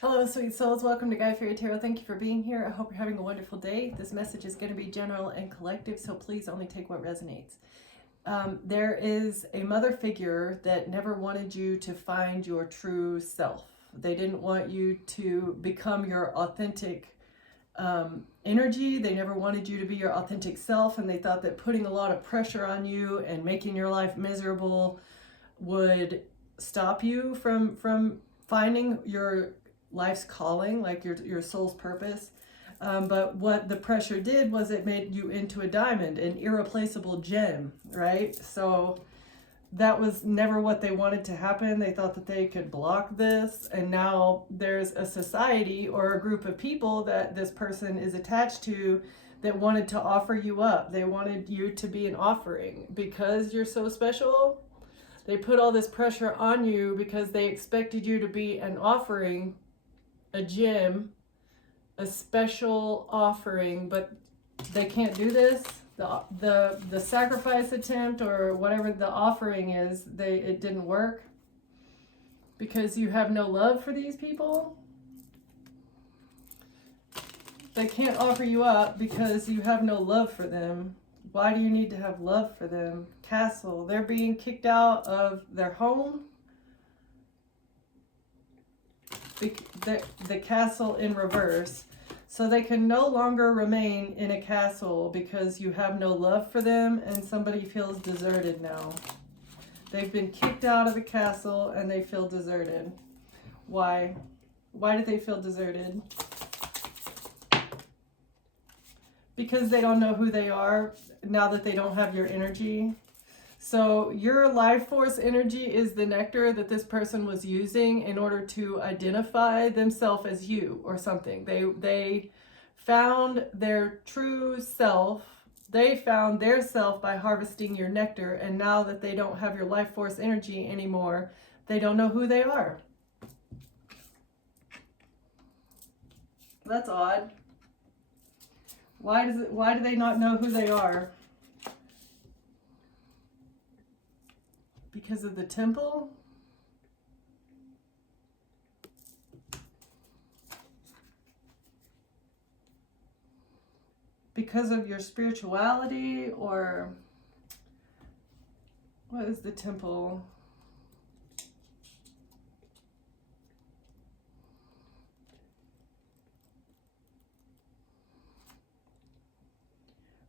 Hello, sweet souls. Welcome to Guy Fairy Tarot. Thank you for being here. I hope you're having a wonderful day. This message is going to be general and collective, so please only take what resonates. There is a mother figure that never wanted you to find your true self. They didn't want you to become your authentic energy. They never wanted you to be your authentic self, and they thought that putting a lot of pressure on you and making your life miserable would stop you from finding your life's calling, like your soul's purpose. But what the pressure did was it made you into a diamond, an irreplaceable gem, right? So that was never what they wanted to happen. They thought that they could block this, and now there's a society or a group of people that this person is attached to that wanted to offer you up. They wanted you to be an offering because you're so special. They put all this pressure on you because they expected you to be an offering, a gem, a special offering, but they can't do this. The sacrifice attempt or whatever the offering is, it didn't work because you have no love for these people. They can't offer you up because you have no love for them. Why do you need to have love for them? Castle. They're being kicked out of their home. The castle in reverse. So they can no longer remain in a castle because you have no love for them and somebody feels deserted now. They've been kicked out of the castle and they feel deserted. Why? Why do they feel deserted? Because they don't know who they are now that they don't have your energy. So your life force energy is the nectar that this person was using in order to identify themselves as you or something. They found their true self. They found their self by harvesting your nectar, and now that they don't have your life force energy anymore, they don't know who they are. That's odd. Why do they not know who they are? Because of the temple? Because of your spirituality? Or what is the temple?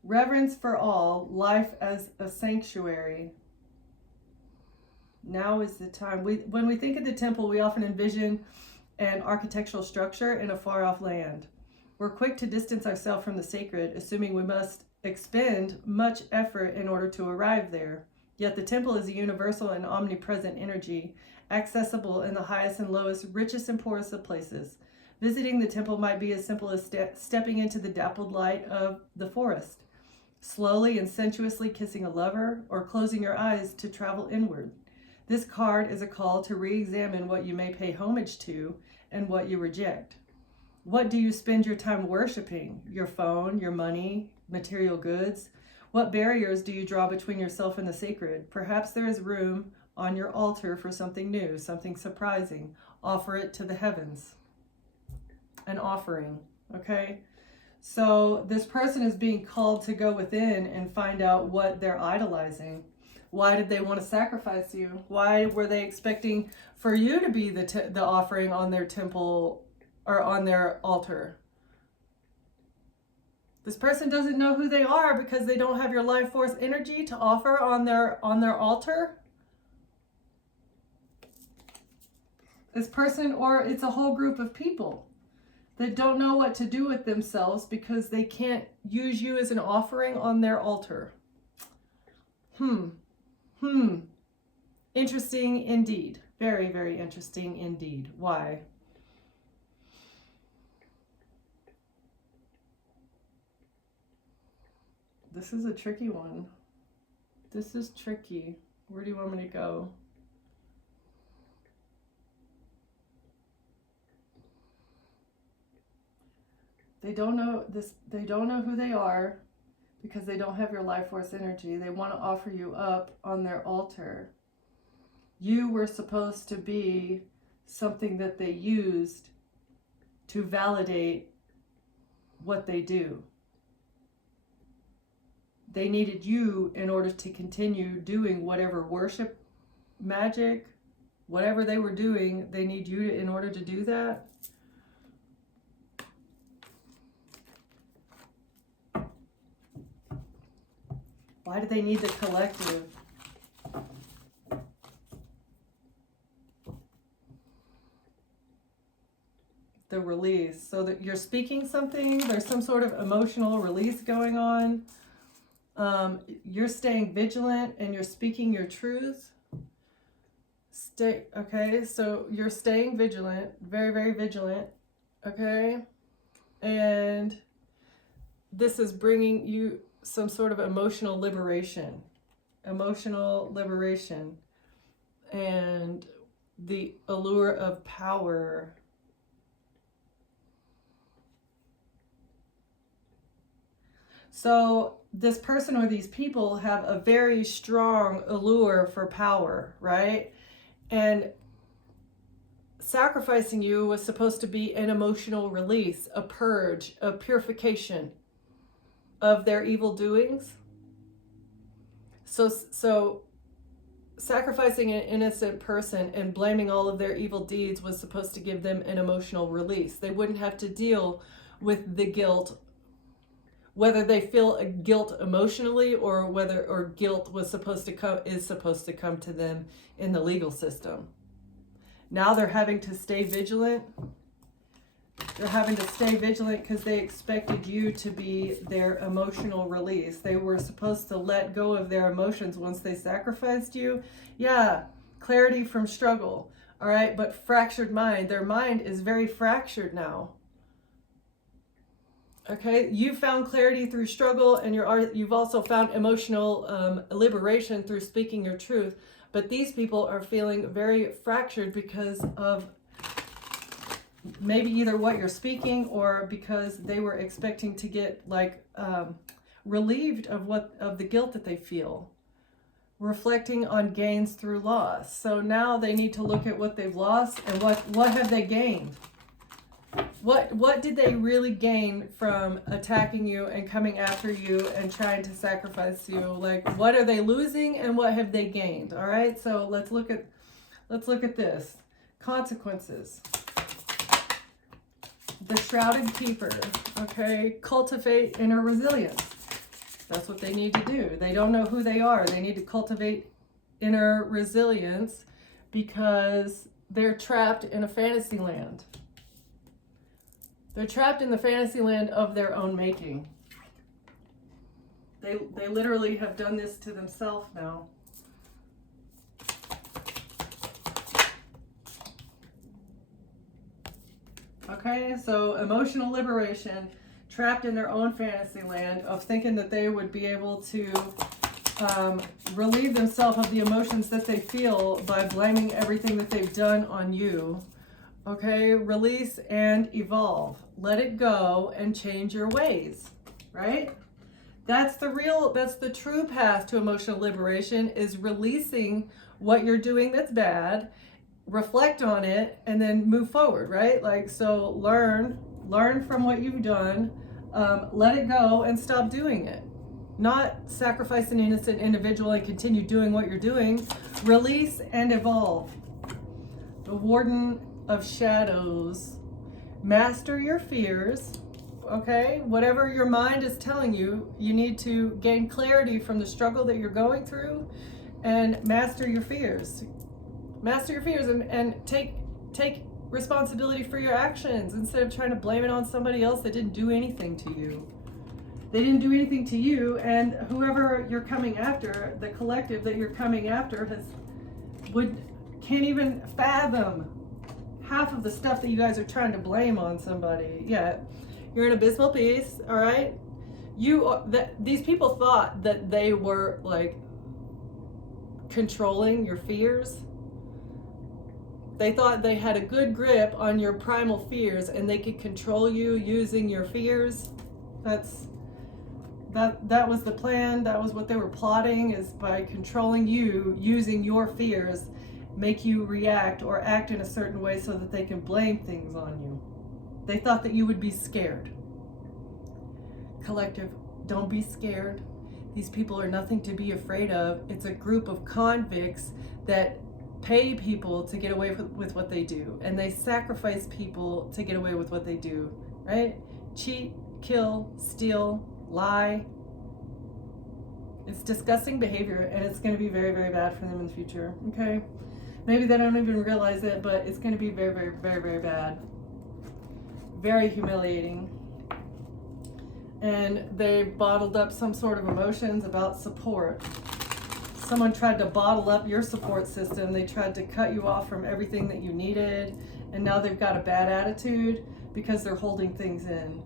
Reverence for all, life as a sanctuary. Now is the time. When we think of the temple, we often envision an architectural structure in a far-off land. We're quick to distance ourselves from the sacred, assuming we must expend much effort in order to arrive there. Yet the temple is a universal and omnipresent energy, accessible in the highest and lowest, richest and poorest of places. Visiting the temple might be as simple as stepping into the dappled light of the forest, slowly and sensuously kissing a lover, or closing your eyes to travel inward. This card is a call to re-examine what you may pay homage to and what you reject. What do you spend your time worshiping? Your phone, your money, material goods? What barriers do you draw between yourself and the sacred? Perhaps there is room on your altar for something new, something surprising. Offer it to the heavens. An offering, okay? So this person is being called to go within and find out what they're idolizing. Why did they want to sacrifice you? Why were they expecting for you to be the offering on their temple or on their altar? This person doesn't know who they are because they don't have your life force energy to offer on their altar. This person, or it's a whole group of people that don't know what to do with themselves because they can't use you as an offering on their altar. Interesting indeed. Very, very interesting indeed. Why? This is a tricky one. This is tricky. Where do you want me to go? They don't know this. They don't know who they are because they don't have your life force energy. They want to offer you up on their altar. You were supposed to be something that they used to validate what they do. They needed you in order to continue doing whatever worship, magic, whatever they were doing. They need you to, in order to do that. Why do they need the collective? The release. So that you're speaking something, there's some sort of emotional release going on. You're staying vigilant and you're speaking your truth. Okay, so you're staying vigilant, very, very vigilant. Okay, and this is bringing you some sort of emotional liberation, and the allure of power. So this person or these people have a very strong allure for power, right? And sacrificing you was supposed to be an emotional release, a purge, a purification of their evil doings. So sacrificing an innocent person and blaming all of their evil deeds was supposed to give them an emotional release. They wouldn't have to deal with the guilt, whether they feel a guilt emotionally or guilt is supposed to come to them in the legal system. Now they're having to stay vigilant. They're having to stay vigilant because they expected you to be their emotional release. They were supposed to let go of their emotions once they sacrificed you. Yeah, clarity from struggle. All right, but fractured mind. Their mind is very fractured now. Okay, you found clarity through struggle, and you've also found emotional liberation through speaking your truth. But these people are feeling very fractured because of maybe either what you're speaking or because they were expecting to get relieved of the guilt that they feel, reflecting on gains through loss. So now they need to look at what they've lost and what have they gained. What did they really gain from attacking you and coming after you and trying to sacrifice you? Like, what are they losing and what have they gained? All right, so let's look at this. Consequences. The Shrouded Keeper. Okay, cultivate inner resilience. That's what they need to do. They don't know who they are. They need to cultivate inner resilience because they're trapped in a fantasy land. They're trapped in the fantasy land of their own making. They literally have done this to themselves now. Okay, so emotional liberation, trapped in their own fantasy land of thinking that they would be able to relieve themselves of the emotions that they feel by blaming everything that they've done on you. Okay, release and evolve. Let it go and change your ways, right? That's the true path to emotional liberation, is releasing what you're doing that's bad, reflect on it, and then move forward, right? Like, so learn from what you've done, let it go and stop doing it. Not sacrifice an innocent individual and continue doing what you're doing. Release and evolve. The Warden of Shadows. Master your fears. Okay, whatever your mind is telling you, you need to gain clarity from the struggle that you're going through and master your fears. Master your fears and take responsibility for your actions instead of trying to blame it on somebody else that didn't do anything to you. They didn't do anything to you, and whoever you're coming after, the collective that you're coming after can't even fathom half of the stuff that you guys are trying to blame on somebody. Yeah, you're in abysmal peace, all right? These people thought that they were like controlling your fears. They thought they had a good grip on your primal fears and they could control you using your fears. That was the plan. That was what they were plotting, is by controlling you using your fears, make you react or act in a certain way so that they can blame things on you. They thought that you would be scared. Collective, don't be scared. These people are nothing to be afraid of. It's a group of convicts that pay people to get away with what they do, and they sacrifice people to get away with what they do, right? Cheat, kill, steal, lie. It's disgusting behavior, and it's going to be very, very bad for them in the future, okay? Maybe they don't even realize it, but it's going to be very, very, very, very bad. Very humiliating. And they bottled up some sort of emotions about support. Someone tried to bottle up your support system. They tried to cut you off from everything that you needed, and now they've got a bad attitude because they're holding things in.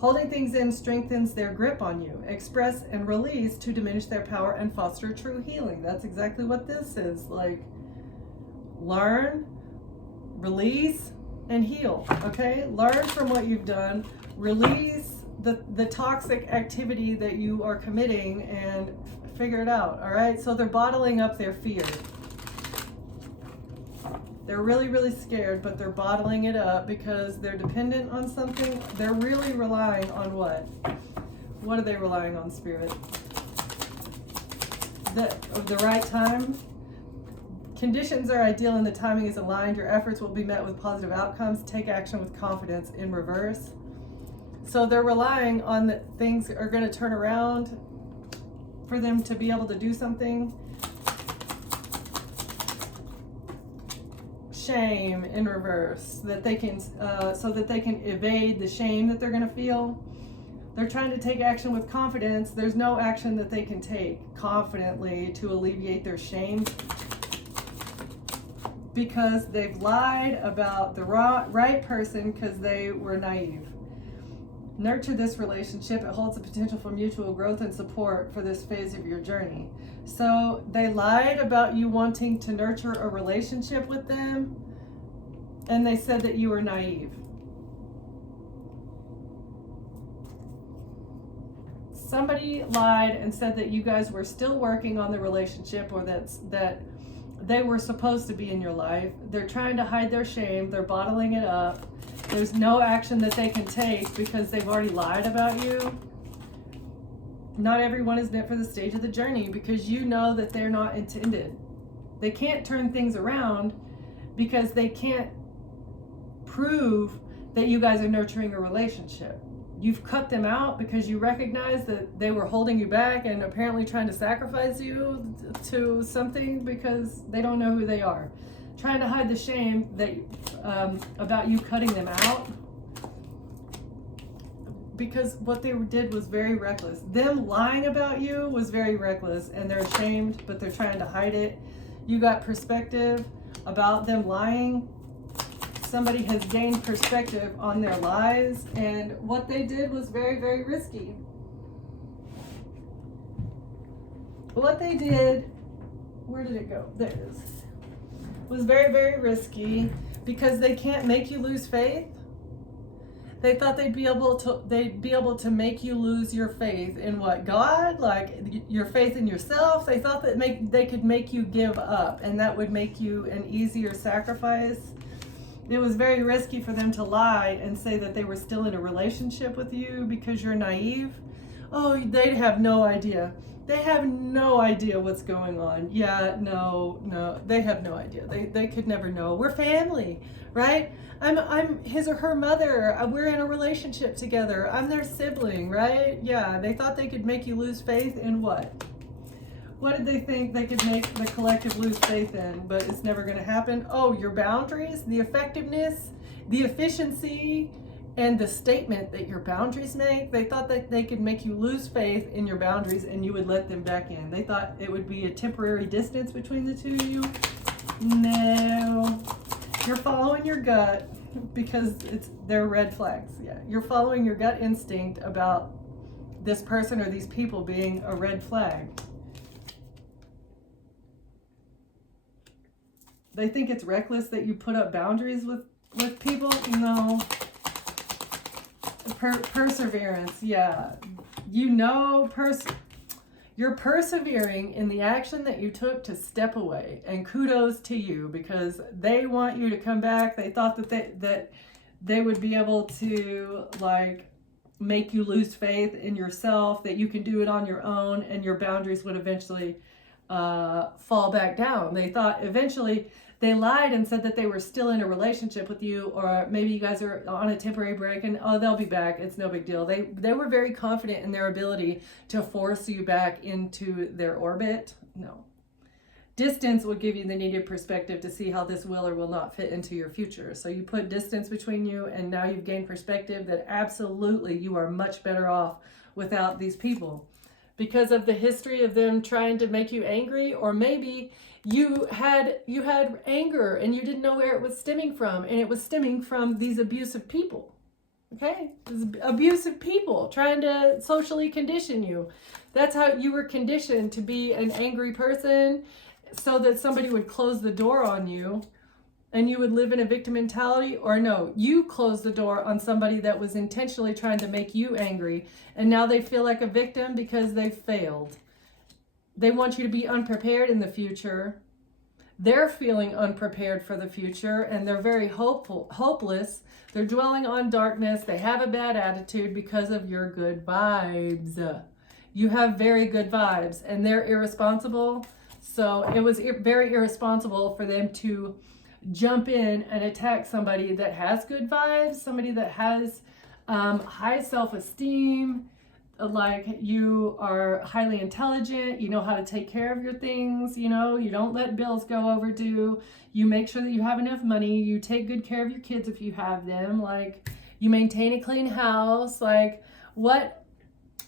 Holding things in strengthens their grip on you. Express and release to diminish their power and foster true healing. That's exactly what this is. Like, learn, release, and heal, okay? Learn from what you've done, release the toxic activity that you are committing, and figure it out, all right? So they're bottling up their fear. They're really, really scared, but they're bottling it up because they're dependent on something. They're really relying on what? What are they relying on, Spirit? The right time? Conditions are ideal and the timing is aligned. Your efforts will be met with positive outcomes. Take action with confidence in reverse. So they're relying on that things are going to turn around for them to be able to do something. Shame in reverse, that they can, so that they can evade the shame that they're going to feel. They're trying to take action with confidence. There's no action that they can take confidently to alleviate their shame, because they've lied about the right person because they were naive. Nurture this relationship. It holds the potential for mutual growth and support for this phase of your journey. So they lied about you wanting to nurture a relationship with them, and they said that you were naive. Somebody lied and said that you guys were still working on the relationship, or that they were supposed to be in your life. They're trying to hide their shame. They're bottling it up. There's no action that they can take because they've already lied about you. Not everyone is meant for the stage of the journey, because you know that they're not intended. They can't turn things around because they can't prove that you guys are nurturing a relationship. You've cut them out because you recognize that they were holding you back and apparently trying to sacrifice you to something because they don't know who they are. Trying to hide the shame that about you cutting them out, because what they did was very reckless. Them lying about you was very reckless, and they're ashamed, but they're trying to hide it. You got perspective about them lying. Somebody has gained perspective on their lies, and what they did was very, very risky. What they did, where did it go? There it is. Was very, very risky because they can't make you lose faith. They thought they'd be able to make you lose your faith in what? God? Like your faith in yourself? They thought that they could make you give up, and that would make you an easier sacrifice. It was very risky for them to lie and say that they were still in a relationship with you because you're naive. Oh, they have no idea. They have no idea what's going on. Yeah, no, they have no idea. They could never know. We're family, right? I'm his or her mother. We're in a relationship together. I'm their sibling, right? Yeah, they thought they could make you lose faith in what? What did they think they could make the collective lose faith in? But it's never going to happen. Oh, your boundaries, the effectiveness, the efficiency, and the statement that your boundaries make. They thought that they could make you lose faith in your boundaries and you would let them back in. They thought it would be a temporary distance between the two of you. No. You're following your gut because they're red flags. Yeah, you're following your gut instinct about this person or these people being a red flag. They think it's reckless that you put up boundaries with people. No. Perseverance, yeah. You know, you're persevering in the action that you took to step away, and kudos to you because they want you to come back. They thought that they would be able to like make you lose faith in yourself, that you can do it on your own, and your boundaries would eventually fall back down. They thought eventually, they lied and said that they were still in a relationship with you, or maybe you guys are on a temporary break and oh, they'll be back, it's no big deal. They were very confident in their ability to force you back into their orbit. No. Distance will give you the needed perspective to see how this will or will not fit into your future. So you put distance between you, and now you've gained perspective that absolutely you are much better off without these people, because of the history of them trying to make you angry, or maybe you had anger and you didn't know where it was stemming from, and it was stemming from these abusive people. Okay? These abusive people trying to socially condition you. That's how you were conditioned to be an angry person, so that somebody would close the door on you and you would live in a victim mentality. Or no, you closed the door on somebody that was intentionally trying to make you angry, and now they feel like a victim because they failed. They want you to be unprepared in the future. They're feeling unprepared for the future, and they're very hopeless. They're dwelling on darkness. They have a bad attitude because of your good vibes. You have very good vibes, and they're irresponsible. So it was very irresponsible for them to jump in and attack somebody that has good vibes, somebody that has high self-esteem, like you are highly intelligent, you know how to take care of your things, you know, you don't let bills go overdue, you make sure that you have enough money, you take good care of your kids if you have them, like you maintain a clean house. Like, what,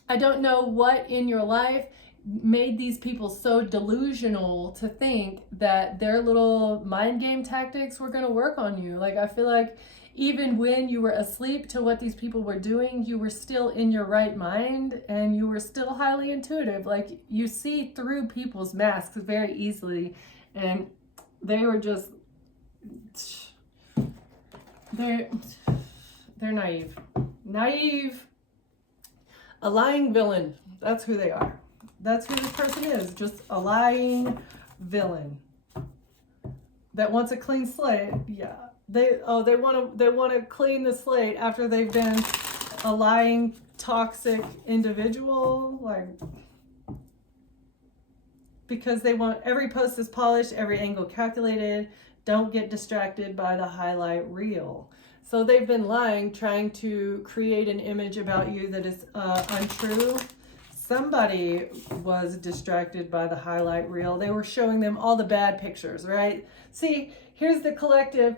I don't know what in your life made these people so delusional to think that their little mind game tactics were going to work on you. Like, I feel like even when you were asleep to what these people were doing, you were still in your right mind, and you were still highly intuitive. Like, you see through people's masks very easily, and they were just, they're naive. A lying villain. That's who they are. That's who this person is, just a lying villain that wants a clean slate. Yeah, they want to clean the slate after they've been a lying, toxic individual, like, because they want every post is polished, every angle calculated. Don't get distracted by the highlight reel. So they've been lying, trying to create an image about you that is untrue. Somebody was distracted by the highlight reel. They were showing them all the bad pictures, right? See, here's the collective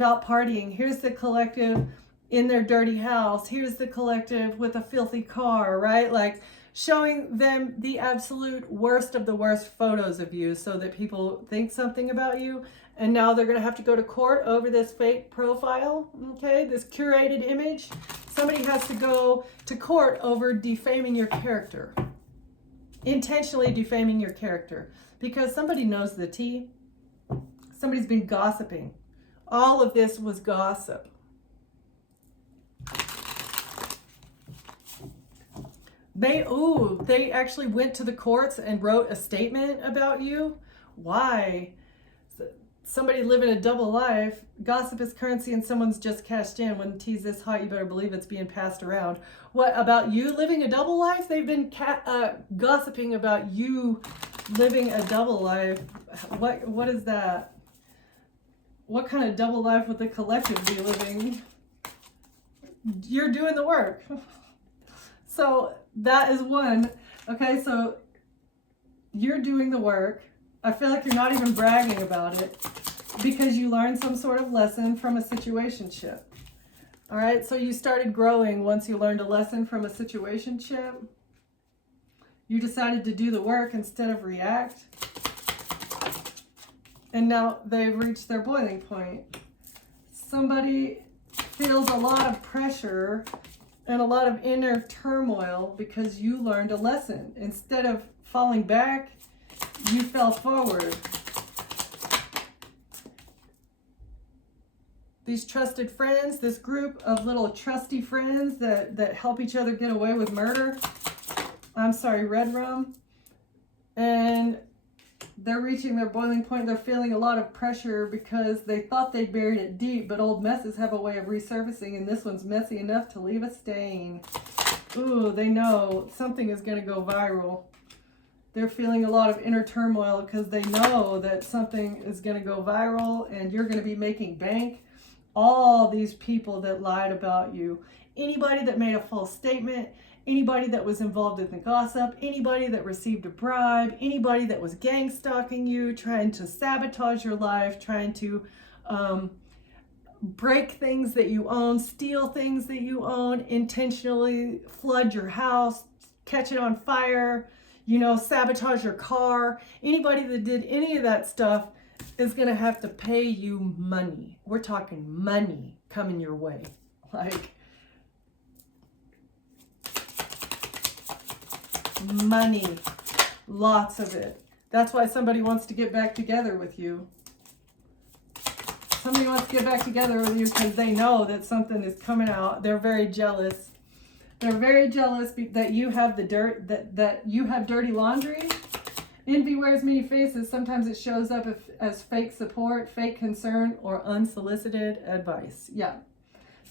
out partying. Here's the collective in their dirty house. Here's the collective with a filthy car, right? Like, showing them the absolute worst of the worst photos of you so that people think something about you. And now they're going to have to go to court over this fake profile, okay? This curated image. Somebody has to go to court over defaming your character. Intentionally defaming your character. Because somebody knows the tea. Somebody's been gossiping. All of this was gossip. They actually went to the courts and wrote a statement about you. Why? Somebody living a double life. Gossip is currency and someone's just cashed in. When the tea's this hot, you better believe it's being passed around. What about you living a double life? They've been gossiping about you living a double life. What is that? What kind of double life would the collective be living? You're doing the work. So that is one. Okay, so you're doing the work. I feel like you're not even bragging about it because you learned some sort of lesson from a situationship. All right, so you started growing once you learned a lesson from a situationship. You decided to do the work instead of react. And now they've reached their boiling point. Somebody feels a lot of pressure and a lot of inner turmoil because you learned a lesson. Instead of falling back, you fell forward. These trusted friends, this group of little trusty friends that help each other get away with murder. I'm sorry, red rum. And They're reaching their boiling point. They're feeling a lot of pressure because they thought they buried it deep, but old messes have a way of resurfacing, and this one's messy enough to leave a stain. Ooh, they know something is going to go viral. They're feeling a lot of inner turmoil because they know that something is going to go viral and you're going to be making bank. All these people that lied about you, anybody that made a false statement, anybody that was involved in the gossip, anybody that received a bribe, anybody that was gang stalking you, trying to sabotage your life, trying to break things that you own, steal things that you own, intentionally flood your house, catch it on fire, sabotage your car. Anybody that did any of that stuff is going to have to pay you money. We're talking money coming your way. Like, money. Lots of it. That's why somebody wants to get back together with you. Somebody wants to get back together with you because they know that something is coming out. They're very jealous. They're very jealous that you have the dirt, that you have dirty laundry. Envy wears many faces. Sometimes it shows up as fake support, fake concern, or unsolicited advice. Yeah.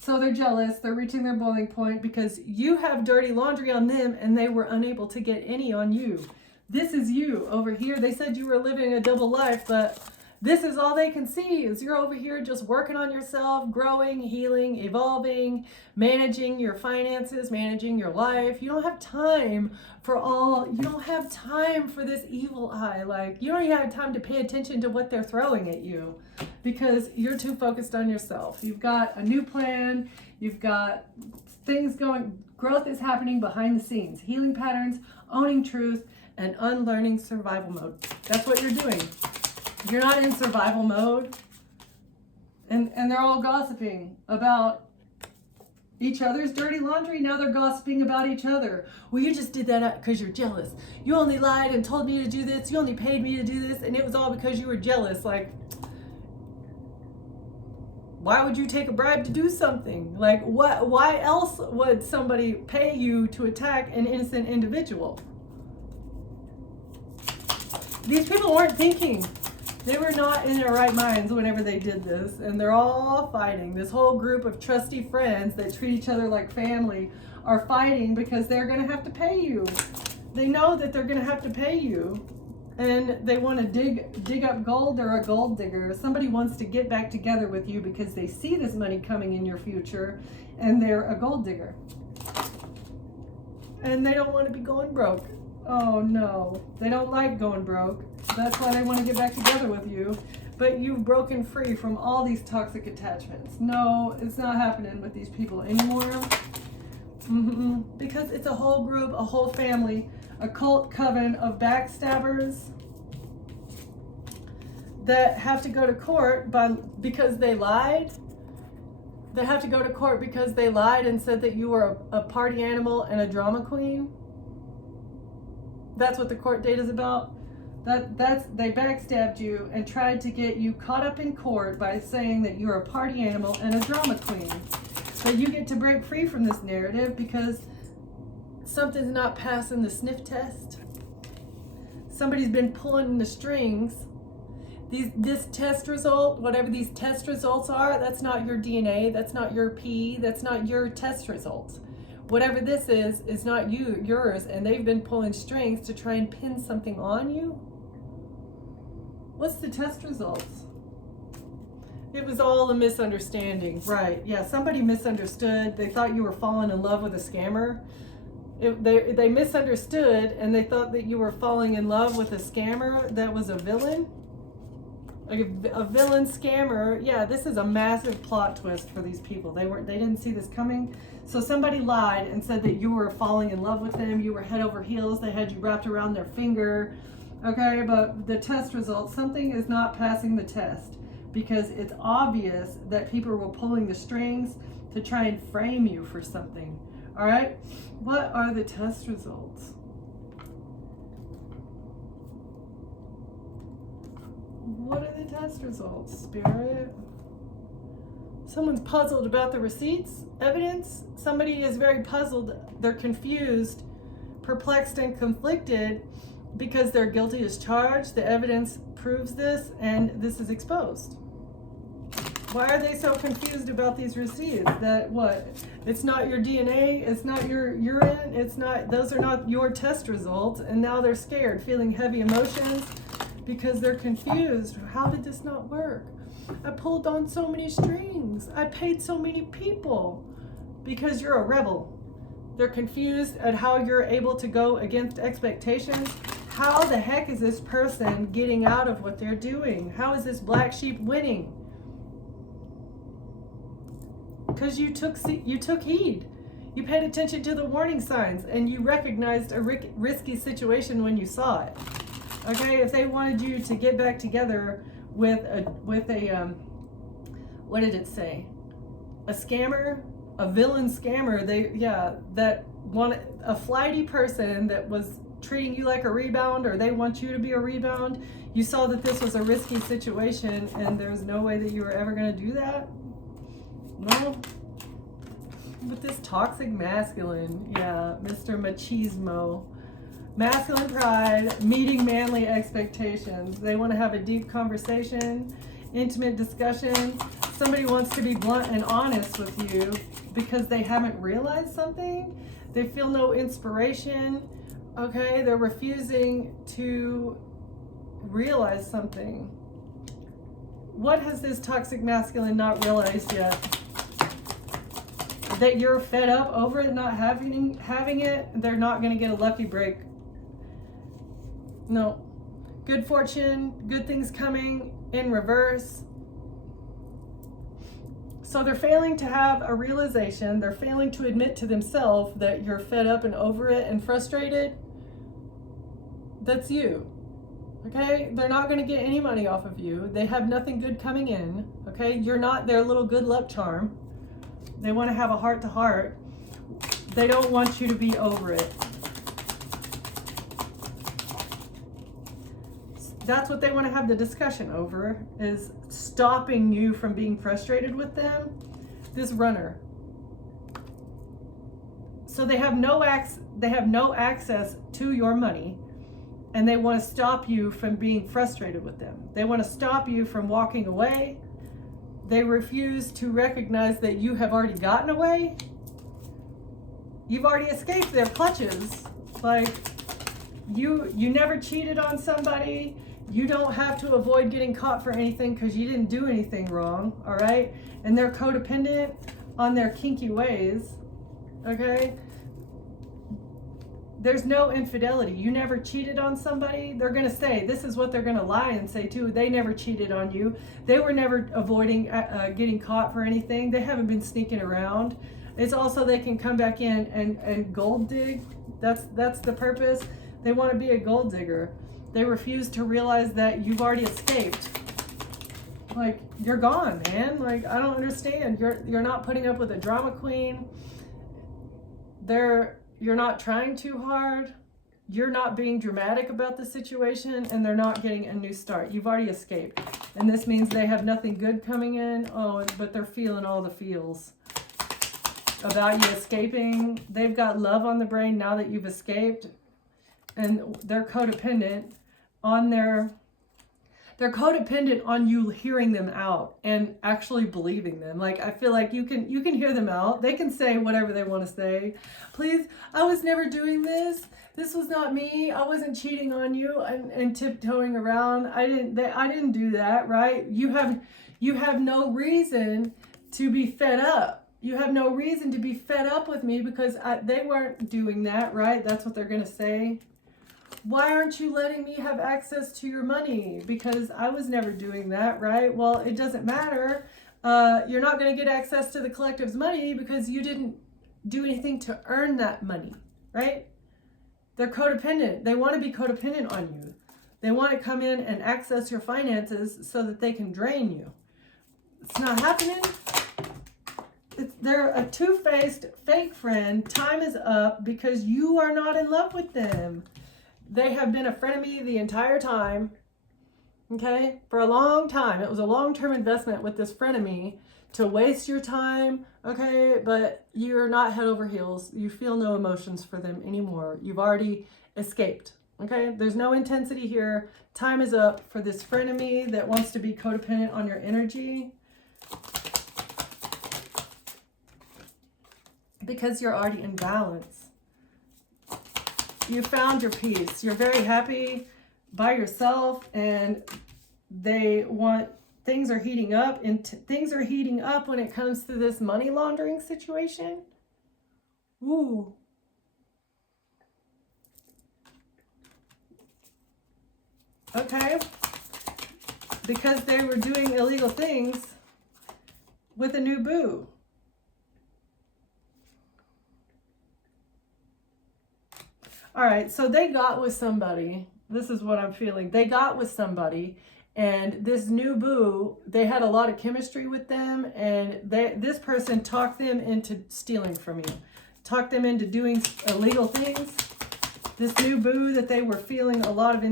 So they're jealous. They're reaching their boiling point because you have dirty laundry on them and they were unable to get any on you. This is you over here. They said you were living a double life, but this is all they can see is you're over here just working on yourself, growing, healing, evolving, managing your finances, managing your life. You don't have time you don't have time for this evil eye. Like, you don't even have time to pay attention to what they're throwing at you because you're too focused on yourself. You've got a new plan. You've got things going. Growth is happening behind the scenes. Healing patterns, owning truth, and unlearning survival mode. That's what you're doing. You're not in survival mode. And they're all gossiping about each other's dirty laundry. Now they're gossiping about each other. Well, you just did that because you're jealous. You only lied and told me to do this. You only paid me to do this. And it was all because you were jealous. Like, why would you take a bribe to do something? Like, why else would somebody pay you to attack an innocent individual? These people weren't thinking. They were not in their right minds whenever they did this, and they're all fighting. This whole group of trusty friends that treat each other like family are fighting because they're going to have to pay you. They know that they're going to have to pay you, and they want to dig up gold. They're a gold digger. Somebody wants to get back together with you because they see this money coming in your future, and they're a gold digger. And they don't want to be going broke. Oh no, they don't like going broke. That's why they want to get back together with you. But you've broken free from all these toxic attachments. No, it's not happening with these people anymore. Because it's a whole group, a whole family, a cult coven of backstabbers that have to go to court because they lied. They have to go to court because they lied and said that you were a party animal and a drama queen. That's what the court date is about. They backstabbed you and tried to get you caught up in court by saying that you're a party animal and a drama queen. But you get to break free from this narrative because something's not passing the sniff test. Somebody's been pulling the strings. This test result, whatever these test results are, that's not your DNA, that's not your pee, that's not your test results. Whatever this is not yours, and they've been pulling strings to try and pin something on you. What's the test results? It was all a misunderstanding. Right, yeah, somebody misunderstood. They thought you were falling in love with a scammer. They misunderstood, and they thought that you were falling in love with a scammer that was a villain. Like a villain scammer. Yeah, this is a massive plot twist for these people. They didn't see this coming. So somebody lied and said that you were falling in love with them. You were head over heels. They had you wrapped around their finger. Okay, but the test results, something is not passing the test because it's obvious that people were pulling the strings to try and frame you for something. All right, what are the test results? What are the test results, Spirit? Someone's puzzled about the receipts, evidence. Somebody is very puzzled. They're confused, perplexed, and conflicted because they're guilty as charged. The evidence proves this, and this is exposed. Why are they so confused about these receipts? That what? It's not your DNA, it's not your urine, it's not, those are not your test results, and now they're scared, feeling heavy emotions because they're confused. How did this not work? I pulled on so many strings. I paid so many people. Because you're a rebel. They're confused at how you're able to go against expectations. How the heck is this person getting out of what they're doing? How is this black sheep winning? Because you took heed. You paid attention to the warning signs, and you recognized a risky situation when you saw it. Okay, if they wanted you to get back together with a what did it say? A scammer, a villain scammer. A flighty person that was treating you like a rebound, or they want you to be a rebound. You saw that this was a risky situation, and there's no way that you were ever going to do that. No. But this toxic masculine, yeah, Mr. Machismo. Masculine pride, meeting manly expectations. They want to have a deep conversation, intimate discussion. Somebody wants to be blunt and honest with you because they haven't realized something. They feel no inspiration. Okay, they're refusing to realize something. What has this toxic masculine not realized yet? That you're fed up over it, not having it. They're not going to get a lucky break. No. Good fortune, good things coming in reverse. So they're failing to have a realization. They're failing to admit to themselves that you're fed up and over it and frustrated. That's you. Okay? They're not going to get any money off of you. They have nothing good coming in. Okay? You're not their little good luck charm. They want to have a heart to heart. They don't want you to be over it. That's what they want to have the discussion over, is stopping you from being frustrated with them. This runner. So they have no access to your money, and they want to stop you from being frustrated with them. They want to stop you from walking away. They refuse to recognize that you have already gotten away. You've already escaped their clutches. Like, you never cheated on somebody. You don't have to avoid getting caught for anything because you didn't do anything wrong, all right? And they're codependent on their kinky ways, okay? There's no infidelity. You never cheated on somebody. They're going to say, this is what they're going to lie and say too. They never cheated on you. They were never avoiding getting caught for anything. They haven't been sneaking around. It's also they can come back in and gold dig. That's the purpose. They want to be a gold digger. They refuse to realize that you've already escaped. Like, you're gone, man. Like, I don't understand. You're not putting up with a drama queen. You're not trying too hard. You're not being dramatic about the situation, and they're not getting a new start. You've already escaped. And this means they have nothing good coming in. Oh, but they're feeling all the feels about you escaping. They've got love on the brain now that you've escaped. And they're codependent on they're codependent on you hearing them out and actually believing them. Like, I feel like you can hear them out. They can say whatever they want to say. Please, I was never doing this. This was not me. I wasn't cheating on you and tiptoeing around. I didn't do that, right? You have no reason to be fed up. You have no reason to be fed up with me because they weren't doing that, right? That's what they're going to say. Why aren't you letting me have access to your money? Because I was never doing that, right? Well, it doesn't matter. You're not going to get access to the collective's money because you didn't do anything to earn that money, right? They're codependent. They want to be codependent on you. They want to come in and access your finances so that they can drain you. It's not happening. They're a two-faced fake friend. Time is up because you are not in love with them. They have been a frenemy the entire time, okay? For a long time. It was a long-term investment with this frenemy to waste your time, okay? But you're not head over heels. You feel no emotions for them anymore. You've already escaped, Okay, there's no intensity here. Time is up for this frenemy that wants to be codependent on your energy. Because you're already in balance. You found your peace. You're very happy by yourself, and they want, things are heating up, and things are heating up when it comes to this money laundering situation. Ooh. Okay. Because they were doing illegal things with a new boo. All right, so they got with somebody. This is what I'm feeling. They got with somebody, and this new boo, they had a lot of chemistry with them, and this person talked them into stealing from you, talked them into doing illegal things. This new boo that they were feeling a lot of,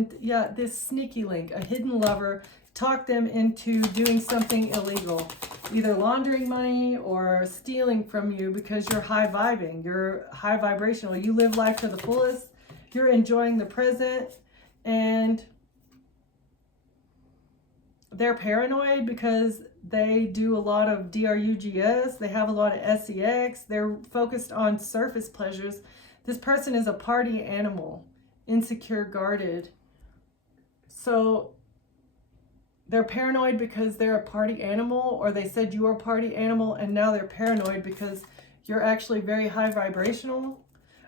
this sneaky link, a hidden lover, talked them into doing something illegal, either laundering money or stealing from you, because you're high vibing, you're high vibrational, you live life to the fullest, you're enjoying the present, and they're paranoid because they do a lot of DRUGS, they have a lot of SEX, they're focused on surface pleasures. This person is a party animal, insecure, guarded. So they're paranoid because they're a party animal, or they said you were a party animal, and now they're paranoid because you're actually very high vibrational.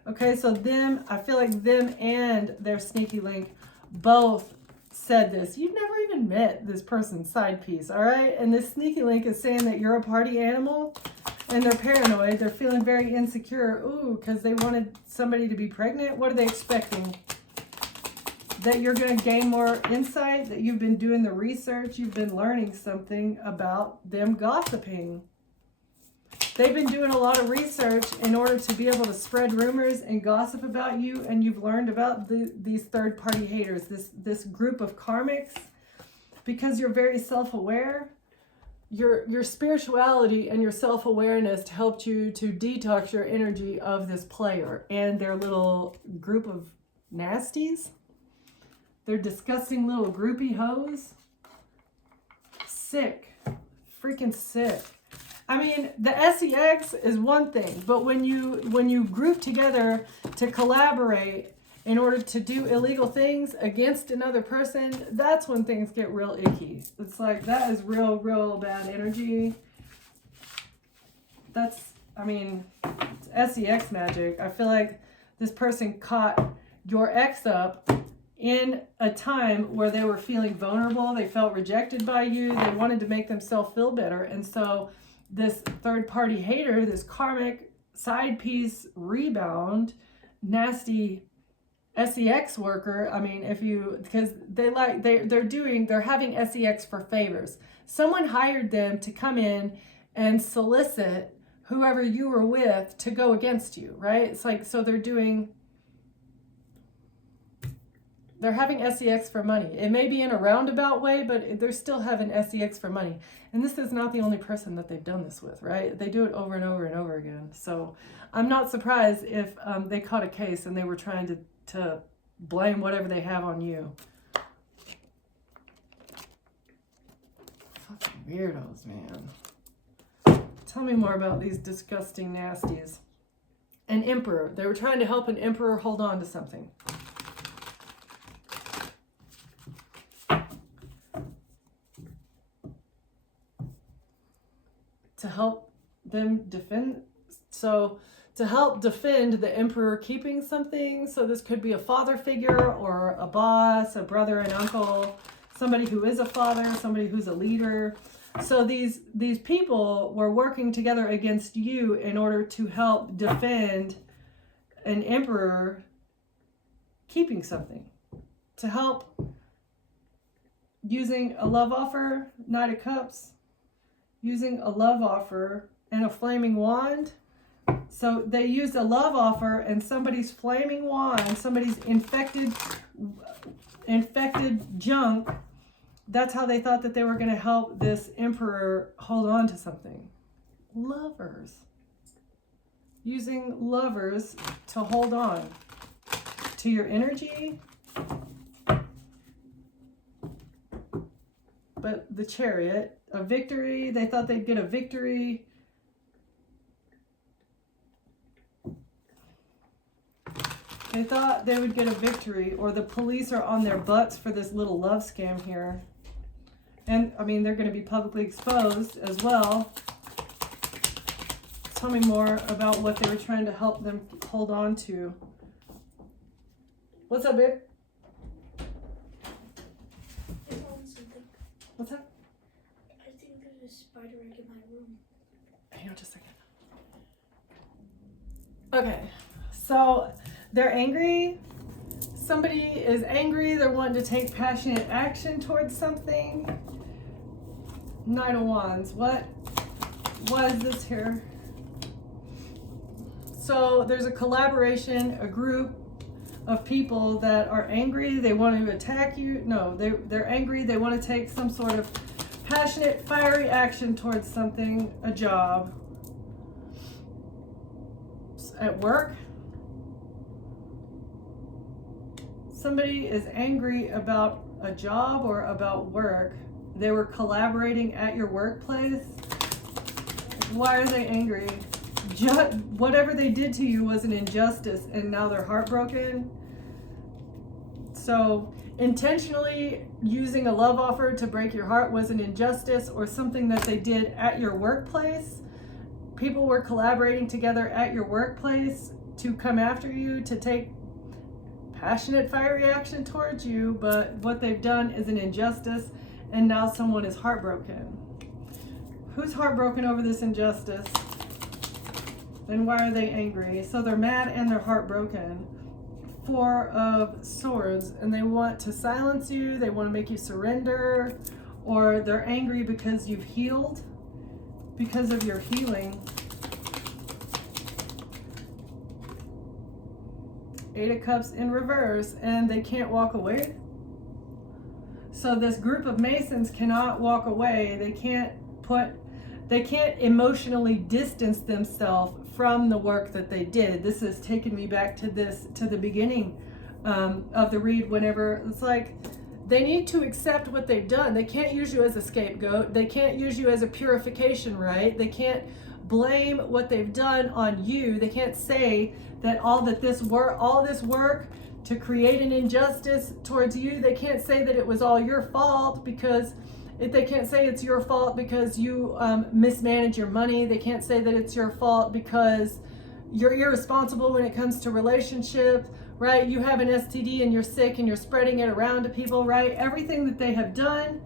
Okay, so them, I feel like them and their sneaky link both said this. You've never even met this person's side piece, all right? And this sneaky link is saying that you're a party animal, and they're paranoid. They're feeling very insecure. Ooh, because they wanted somebody to be pregnant. What are they expecting? That you're going to gain more insight, that you've been doing the research, you've been learning something about them gossiping. They've been doing a lot of research in order to be able to spread rumors and gossip about you, and you've learned about these third-party haters, this group of karmics, because you're very self-aware. Your spirituality and your self-awareness helped you to detox your energy of this player and their little group of nasties. They're disgusting little groupie hoes. Sick. Freaking sick. I mean, the SEX is one thing, but when you group together to collaborate in order to do illegal things against another person, that's when things get real icky. It's like, that is real, real bad energy. That's, I mean, it's SEX magic. I feel like this person caught your ex up in a time where they were feeling vulnerable. They felt rejected by you. They wanted to make themselves feel better. And so this third-party hater, this karmic side piece rebound, nasty SEX worker, I mean, because they're having SEX for favors. Someone hired them to come in and solicit whoever you were with to go against you, right? It's like, so they're having SEX for money. It may be in a roundabout way, but they're still having SEX for money. And this is not the only person that they've done this with, right? They do it over and over and over again. So I'm not surprised if they caught a case and they were trying to blame whatever they have on you. Fucking weirdos, man. Tell me more about these disgusting nasties. An emperor. They were trying to help an emperor hold on to something. To help them defend, so to help defend the emperor keeping something. So this could be a father figure or a boss, a brother and uncle, somebody who is a father, somebody who's a leader. So these people were working together against you in order to help defend an emperor keeping something, to help using a love offer, Knight of Cups, using a love offer and a flaming wand. So they used a love offer and somebody's flaming wand, somebody's infected junk. That's how they thought that they were going to help this emperor hold on to something. Lovers. Using lovers to hold on to your energy, but the Chariot, a victory. They thought they'd get a victory. They thought they would get a victory, or the police are on their butts for this little love scam here. And, I mean, they're going to be publicly exposed as well. Tell me more about what they were trying to help them hold on to. What's up, babe? I found something. What's up? I think there's a spider egg in my room. Hang on just a second. Okay, so they're angry. Somebody is angry. They're wanting to take passionate action towards something. Knight of Wands. What is this here? So there's a collaboration, a group of people that are angry. They want to attack you. No, they're angry. They want to take some sort of passionate, fiery action towards something, a job. At work, somebody is angry about a job or about work. They were collaborating at your workplace. Why are they angry? Whatever they did to you was an injustice, and now they're heartbroken. So intentionally using a love offer to break your heart was an injustice, or something that they did at your workplace. People were collaborating together at your workplace to come after you, to take passionate, fiery action towards you, but what they've done is an injustice, and now someone is heartbroken. Who's heartbroken over this injustice? Then why are they angry? So they're mad and they're heartbroken. Four of Swords, and they want to silence you, they want to make you surrender, or they're angry because you've healed, because of your healing. Eight of Cups in reverse, and they can't walk away. So this group of Masons cannot walk away. They can't emotionally distance themselves from the work that they did. This has taken me back to the beginning of the read, whenever it's like, they need to accept what they've done. They can't use you as a scapegoat. They can't use you as a purification, right? They can't blame what they've done on you. They can't say that all this work to create an injustice towards you, they can't say that it was all your fault, because they can't say it's your fault because you mismanage your money. They can't say that it's your fault because you're irresponsible when it comes to relationship, right? You have an STD and you're sick and you're spreading it around to people, right? Everything that they have done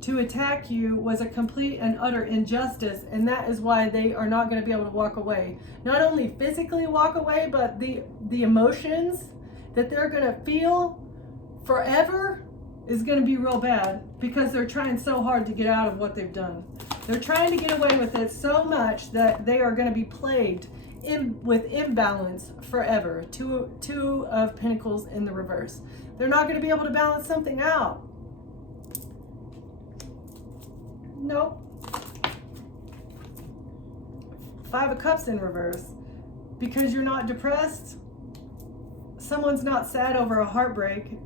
to attack you was a complete and utter injustice, and that is why they are not going to be able to walk away. Not only physically walk away, but the emotions that they're going to feel forever is going to be real bad, because they're trying so hard to get out of what they've done. They're trying to get away with it so much that they are going to be plagued with imbalance forever. Two of Pentacles in the reverse. They're not going to be able to balance something out. Nope. Five of Cups in reverse. Because you're not depressed. Someone's not sad over a heartbreak.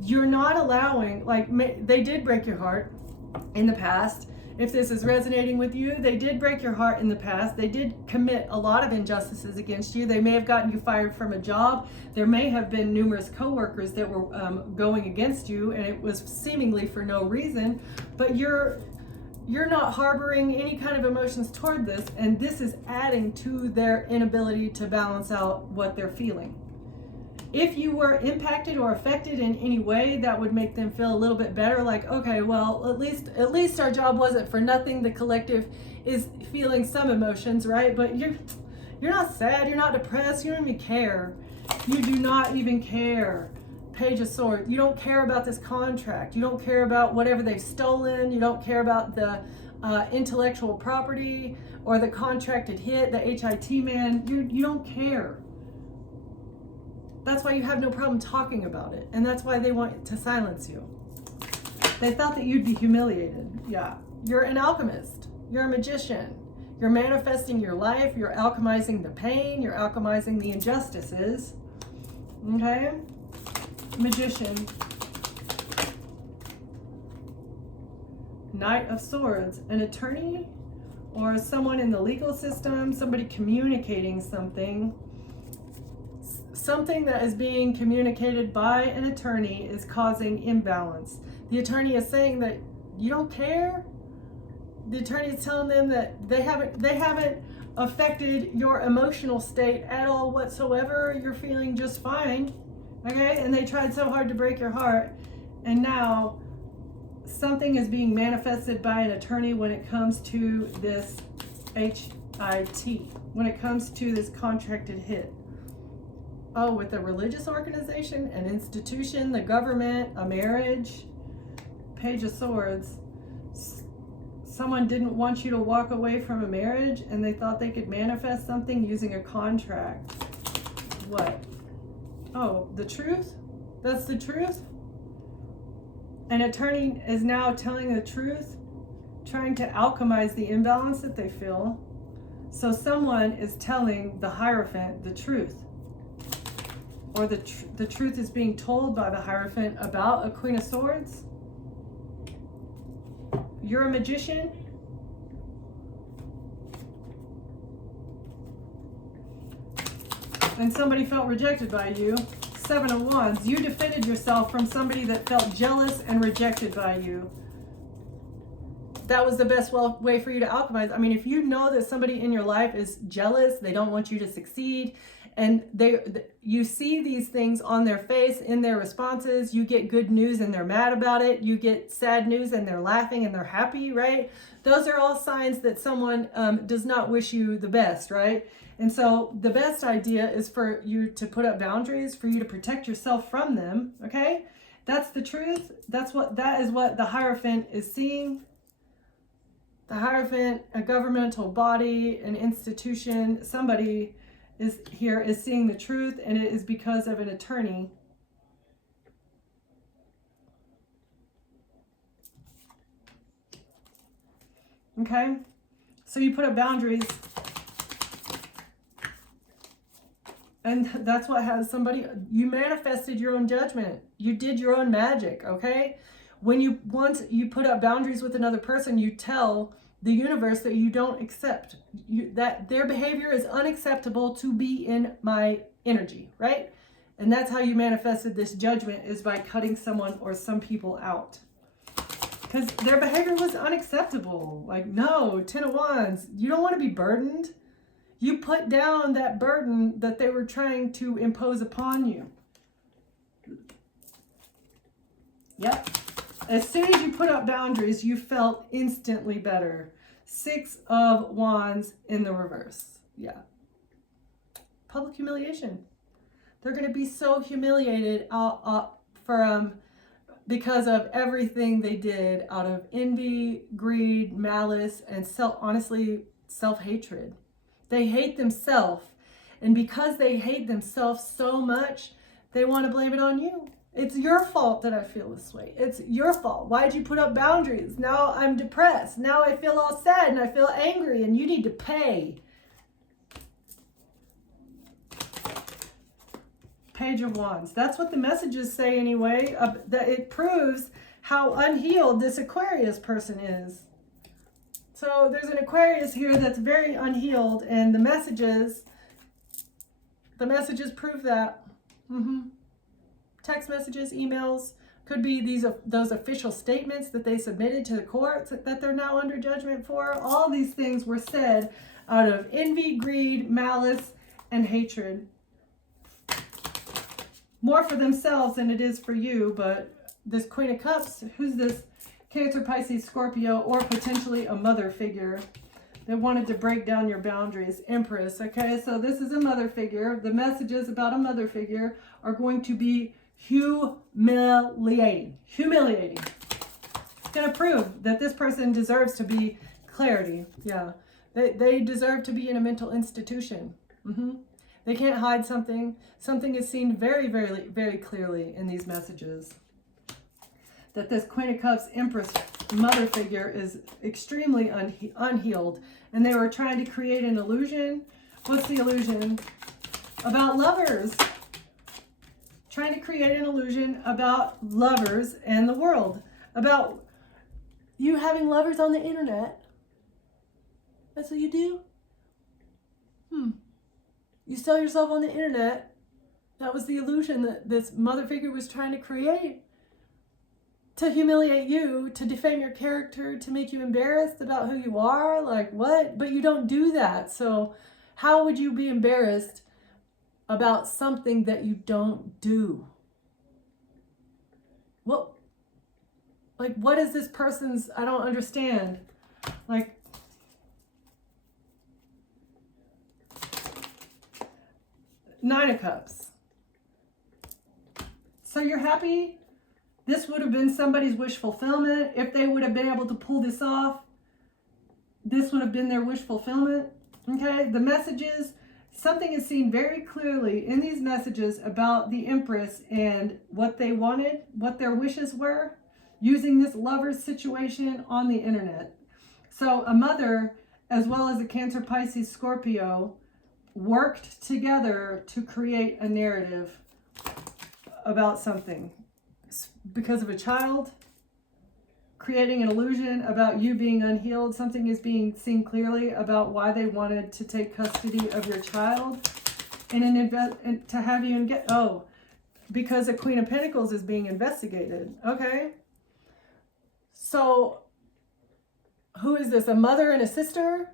You're not allowing, they did break your heart in the past. If this is resonating with you, they did break your heart in the past. They did commit a lot of injustices against you. They may have gotten you fired from a job. There may have been numerous coworkers that were going against you, and it was seemingly for no reason. But you're not harboring any kind of emotions toward this, and this is adding to their inability to balance out what they're feeling. If you were impacted or affected in any way, that would make them feel a little bit better. Like, okay, well, at least our job wasn't for nothing. The collective is feeling some emotions, right? But you're not sad. You're not depressed. You don't even care. You do not even care. Page of Swords. You don't care about this contract. You don't care about whatever they've stolen. You don't care about the intellectual property or the contracted hit, the HIT man. You don't care. That's why you have no problem talking about it. And that's why they want to silence you. They thought that you'd be humiliated. Yeah. You're an alchemist. You're a magician. You're manifesting your life. You're alchemizing the pain. You're alchemizing the injustices. Okay? Magician. Knight of Swords, an attorney or someone in the legal system, somebody communicating something. Something that is being communicated by an attorney is causing imbalance. The attorney is saying that you don't care. The attorney is telling them that they haven't affected your emotional state at all whatsoever. You're feeling just fine. Okay? And they tried so hard to break your heart. And now something is being manifested by an attorney when it comes to this HIT, when it comes to this contracted hit. Oh, with a religious organization, an institution, the government, a marriage, Page of Swords. Someone didn't want you to walk away from a marriage and they thought they could manifest something using a contract. What? Oh, the truth? That's the truth? An attorney is now telling the truth, trying to alchemize the imbalance that they feel. So someone is telling the Hierophant the truth. Or the truth is being told by the Hierophant about a Queen of Swords. You're a magician. And somebody felt rejected by you. 7 of Wands. You defended yourself from somebody that felt jealous and rejected by you. That was the best way for you to alchemize. I mean, if you know that somebody in your life is jealous, they don't want you to succeed, and you see these things on their face, in their responses, you get good news and they're mad about it, you get sad news and they're laughing and they're happy, right? Those are all signs that someone does not wish you the best, right? And so the best idea is for you to put up boundaries, for you to protect yourself from them, okay? That's the truth. That is what the Hierophant is seeing. The Hierophant, a governmental body, an institution, somebody is seeing the truth, and it is because of an attorney. Okay? So you put up boundaries. And that's what has you manifested your own judgment. You did your own magic, okay? Once you put up boundaries with another person, you tell the universe that you don't accept, that their behavior is unacceptable to be in my energy, right? And that's how you manifested this judgment, is by cutting someone or some people out. Because their behavior was unacceptable. Like, no, 10 of Wands, you don't want to be burdened. You put down that burden that they were trying to impose upon you. Yep. As soon as you put up boundaries, you felt instantly better. 6 of Wands in the reverse. Yeah. Public humiliation. They're going to be so humiliated because of everything they did out of envy, greed, malice, and self-hatred. They hate themselves. And because they hate themselves so much, they want to blame it on you. It's your fault that I feel this way. It's your fault. Why'd you put up boundaries? Now I'm depressed. Now I feel all sad and I feel angry, and you need to pay. Page of Wands. That's what the messages say anyway. That it proves how unhealed this Aquarius person is. So there's an Aquarius here that's very unhealed, and the messages prove that. Text messages, emails, could be those official statements that they submitted to the courts that they're now under judgment for. All these things were said out of envy, greed, malice, and hatred. More for themselves than it is for you, but this Queen of Cups, who's this? Cancer, Pisces, Scorpio, or potentially a mother figure that wanted to break down your boundaries. Empress, okay? So this is a mother figure. The messages about a mother figure are going to be humiliating. Humiliating. It's going to prove that this person deserves to be clarity. Yeah. They deserve to be in a mental institution. They can't hide something. Something is seen very, very, very clearly in these messages. That this Queen of Cups Empress mother figure is extremely unhealed. And they were trying to create an illusion. What's the illusion? About lovers. Trying to create an illusion about lovers and the world. About You having lovers on the internet. That's what you do? You sell yourself on the internet. That was the illusion that this mother figure was trying to create. To humiliate you, to defame your character, to make you embarrassed about who you are. Like, what? But you don't do that. So how would you be embarrassed about something that you don't do? What? Like, what is this person's, I don't understand. Like, Nine of Cups. So you're happy? This would have been somebody's wish fulfillment. If they would have been able to pull this off, this would have been their wish fulfillment. Okay, the messages, something is seen very clearly in these messages about the Empress and what they wanted, what their wishes were, using this lover's situation on the internet. So a mother, as well as a Cancer, Pisces, Scorpio, worked together to create a narrative about something. Because of a child, creating an illusion about you being unhealed, something is being seen clearly about why they wanted to take custody of your child and to have you because a Queen of Pentacles is being investigated. Okay. So who is this? A mother and a sister?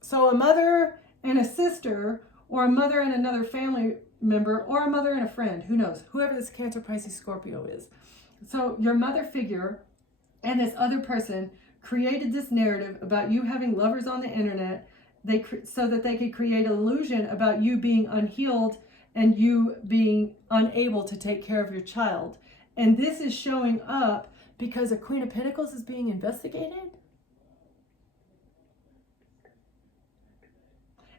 So a mother and a sister, or a mother and another family member, or a mother and a friend, who knows, whoever this Cancer, Pisces, Scorpio is. So your mother figure and this other person created this narrative about you having lovers on the internet, so that they could create an illusion about you being unhealed and you being unable to take care of your child. And this is showing up because a Queen of Pentacles is being investigated.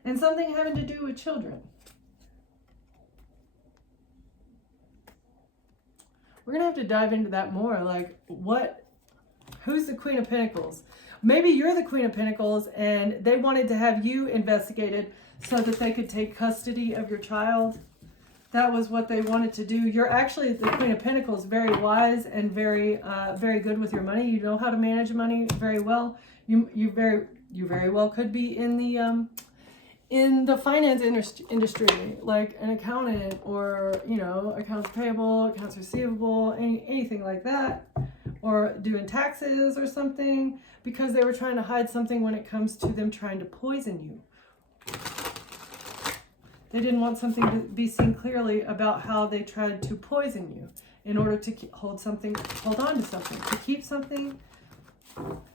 And something having to do with children. We're going to have to dive into that more. Like, who's the Queen of Pentacles? Maybe you're the Queen of Pentacles and they wanted to have you investigated so that they could take custody of your child. That was what they wanted to do. You're actually the Queen of Pentacles, very wise and very good with your money. You know how to manage money very well. You very well could be in the finance industry, like an accountant, or accounts payable, accounts receivable, anything like that, or doing taxes or something, because they were trying to hide something when it comes to them trying to poison you. They didn't want something to be seen clearly about how they tried to poison you in order to hold on to something, to keep something.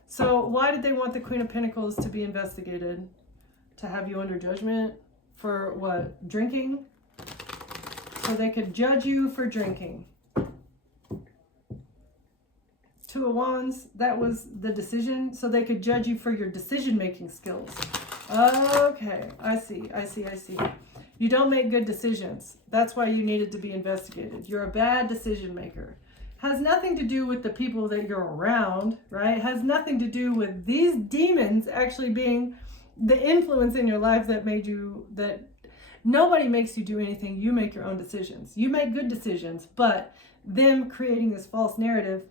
So why did they want the Queen of Pentacles to be investigated? To have you under judgment for what? Drinking? So they could judge you for drinking. Two of Wands, that was the decision. So they could judge you for your decision-making skills. Okay, I see. You don't make good decisions. That's why you needed to be investigated. You're a bad decision maker. Has nothing to do with the people that you're around, right? Has nothing to do with these demons actually being the influence in your life that nobody makes you do anything. You make your own decisions. You make good decisions, but them creating this false narrative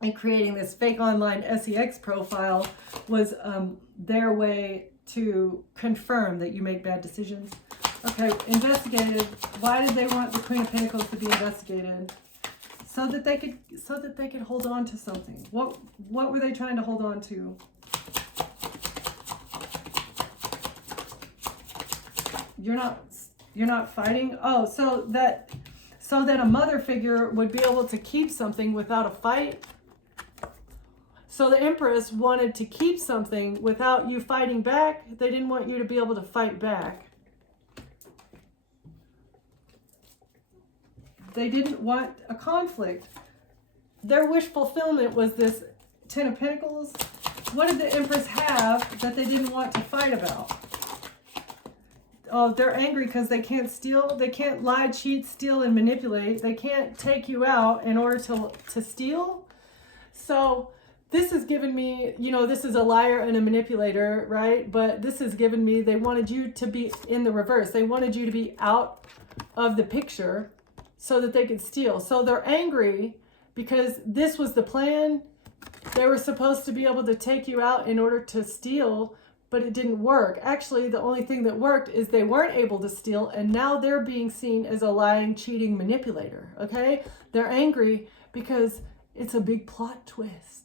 and creating this fake online SEX profile was their way to confirm that you make bad decisions. Okay, investigated. Why did they want the Queen of Pentacles to be investigated? So that they could hold on to something. What were they trying to hold on to? You're not fighting. Oh, so that a mother figure would be able to keep something without a fight. So the Empress wanted to keep something without you fighting back. They didn't want you to be able to fight back. They didn't want a conflict. Their wish fulfillment was this Ten of Pentacles. What did the Empress have that they didn't want to fight about? Oh, they're angry because they can't steal. They can't lie, cheat, steal, and manipulate. They can't take you out in order to steal. So this has given me, this is a liar and a manipulator, right? But this has given me, they wanted you to be in the reverse. They wanted you to be out of the picture so that they could steal. So they're angry because this was the plan. They were supposed to be able to take you out in order to steal, but it didn't work. Actually, the only thing that worked is they weren't able to steal, and now they're being seen as a lying, cheating manipulator, okay? They're angry because it's a big plot twist.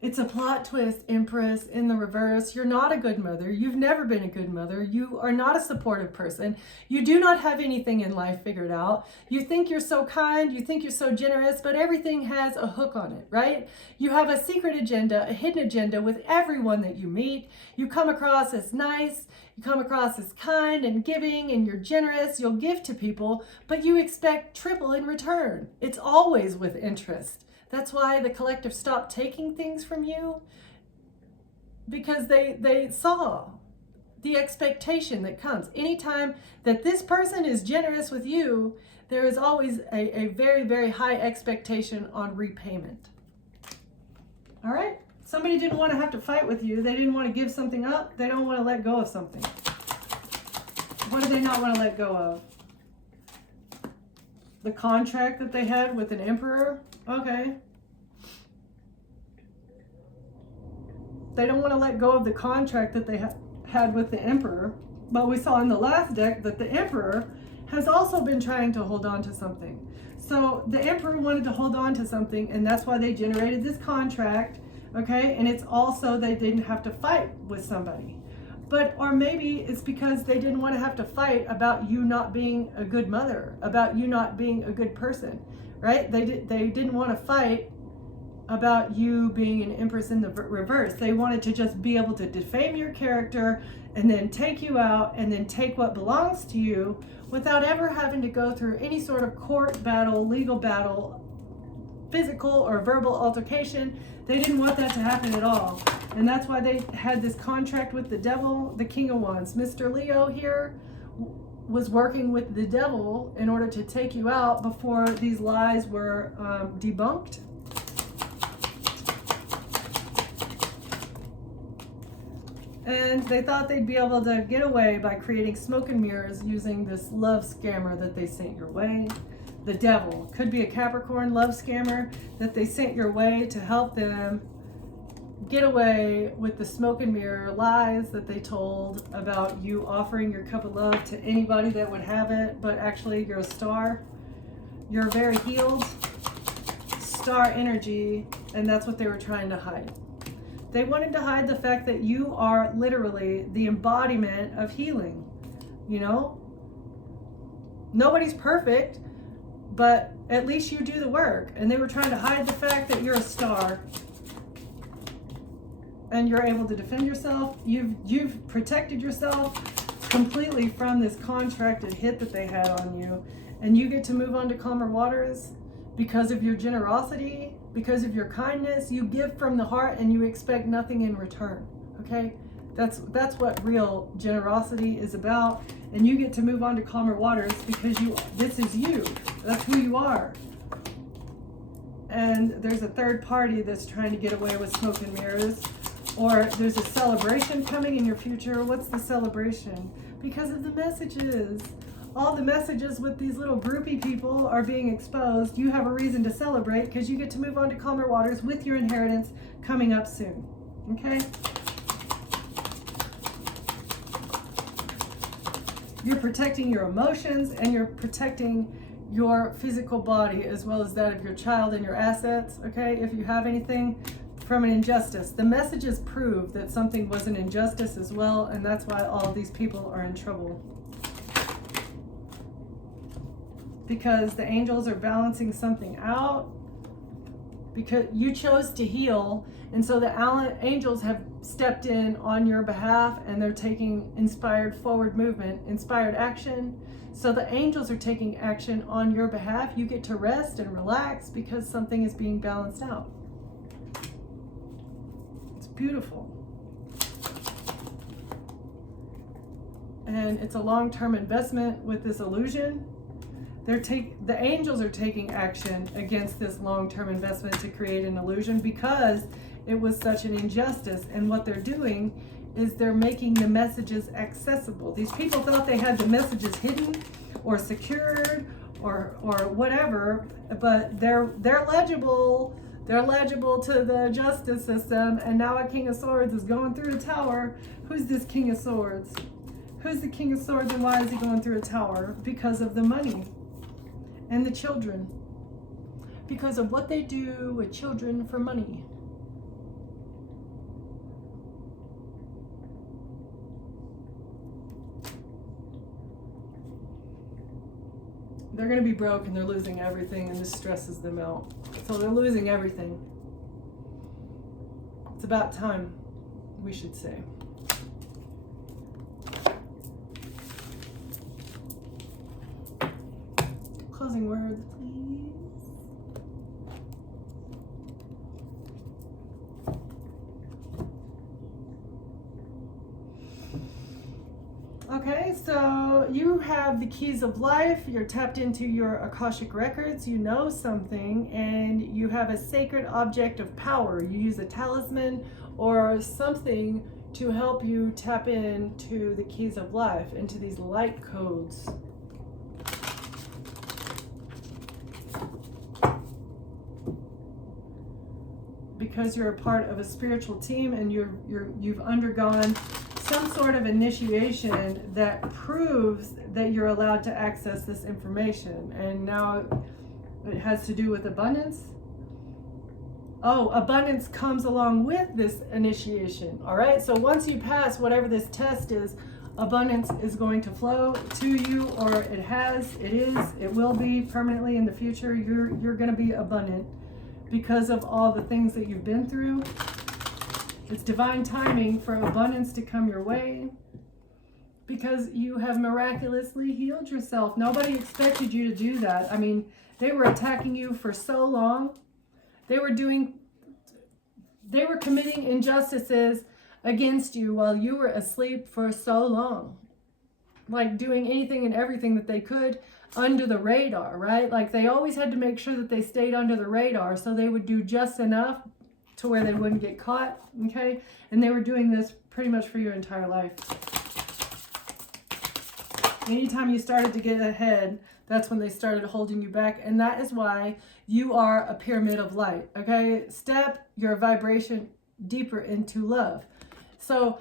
It's a plot twist, Empress, in the reverse. You're not a good mother. You've never been a good mother. You are not a supportive person. You do not have anything in life figured out. You think you're so kind. You think you're so generous, but everything has a hook on it, right? You have a secret agenda, a hidden agenda with everyone that you meet. You come across as nice. You come across as kind and giving, and you're generous. You'll give to people, but you expect triple in return. It's always with interest. That's why the collective stopped taking things from you, because they saw the expectation that comes. Anytime that this person is generous with you, there is always a very, very high expectation on repayment. All right? Somebody didn't want to have to fight with you. They didn't want to give something up. They don't want to let go of something. What do they not want to let go of? The contract that they had with an emperor? Okay. They don't want to let go of the contract that they had with the emperor. But we saw in the last deck that the emperor has also been trying to hold on to something. So the emperor wanted to hold on to something, and that's why they generated this contract. Okay. And it's also they didn't have to fight with somebody. But, or maybe it's because they didn't want to have to fight about you not being a good mother, about you not being a good person, right? They didn't want to fight about you being an empress in the reverse. They wanted to just be able to defame your character and then take you out and then take what belongs to you without ever having to go through any sort of court battle, legal battle, physical or verbal altercation. They didn't want that to happen at all. And that's why they had this contract with the devil, the King of Wands. Mr. Leo here was working with the devil in order to take you out before these lies were debunked. And they thought they'd be able to get away by creating smoke and mirrors using this love scammer that they sent your way. The devil could be a Capricorn love scammer that they sent your way to help them get away with the smoke and mirror lies that they told about you offering your cup of love to anybody that would have it, but actually you're a star. You're very healed, star energy, and that's what they were trying to hide. They wanted to hide the fact that you are literally the embodiment of healing. You know, nobody's perfect, but at least you do the work. And they were trying to hide the fact that you're a star and you're able to defend yourself. You've protected yourself completely from this contracted hit that they had on you, and you get to move on to calmer waters because of your generosity, because of your kindness. You give from the heart and you expect nothing in return. Okay, that's what real generosity is about. And you get to move on to calmer waters because this is you. That's who you are. And there's a third party that's trying to get away with smoke and mirrors. Or there's a celebration coming in your future. What's the celebration? Because of the messages. All the messages with these little groupie people are being exposed. You have a reason to celebrate because you get to move on to calmer waters with your inheritance coming up soon. Okay? You're protecting your emotions and you're protecting your physical body as well as that of your child and your assets. Okay? If you have anything from an injustice. The messages prove that something was an injustice as well, and that's why all these people are in trouble. Because the angels are balancing something out. Because you chose to heal, and so the angels have stepped in on your behalf, and they're taking inspired forward movement, inspired action. So the angels are taking action on your behalf. You get to rest and relax because something is being balanced out. Beautiful. And it's a long-term investment with this illusion. The angels are taking action against this long-term investment to create an illusion because it was such an injustice. And what they're doing is they're making the messages accessible. These people thought they had the messages hidden or secured or whatever, but they're legible. They're legible to the justice system, and now a King of Swords is going through a tower. Who's this King of Swords? Who's the King of Swords, and why is he going through a tower? Because of the money and the children. Because of what they do with children for money. They're going to be broke and they're losing everything, and this stresses them out. So they're losing everything. It's about time, we should say. Closing words, please. Okay, so you have the keys of life. You're tapped into your Akashic records. You know something, and you have a sacred object of power. You use a talisman or something to help you tap into the keys of life, into these light codes. Because you're a part of a spiritual team, and you've undergone some sort of initiation that proves that you're allowed to access this information. And now it has to do with abundance. Oh, abundance comes along with this initiation. All right, so once you pass whatever this test is, abundance is going to flow to you, or it will be permanently in the future. You're going to be abundant because of all the things that you've been through. It's divine timing for abundance to come your way because you have miraculously healed yourself. Nobody expected you to do that. I mean, they were attacking you for so long. They were committing injustices against you while you were asleep for so long. Like doing anything and everything that they could under the radar, right? Like they always had to make sure that they stayed under the radar, so they would do just enough to where they wouldn't get caught, okay? And they were doing this pretty much for your entire life. Anytime you started to get ahead, that's when they started holding you back, and that is why you are a pyramid of light, okay? Step your vibration deeper into love. So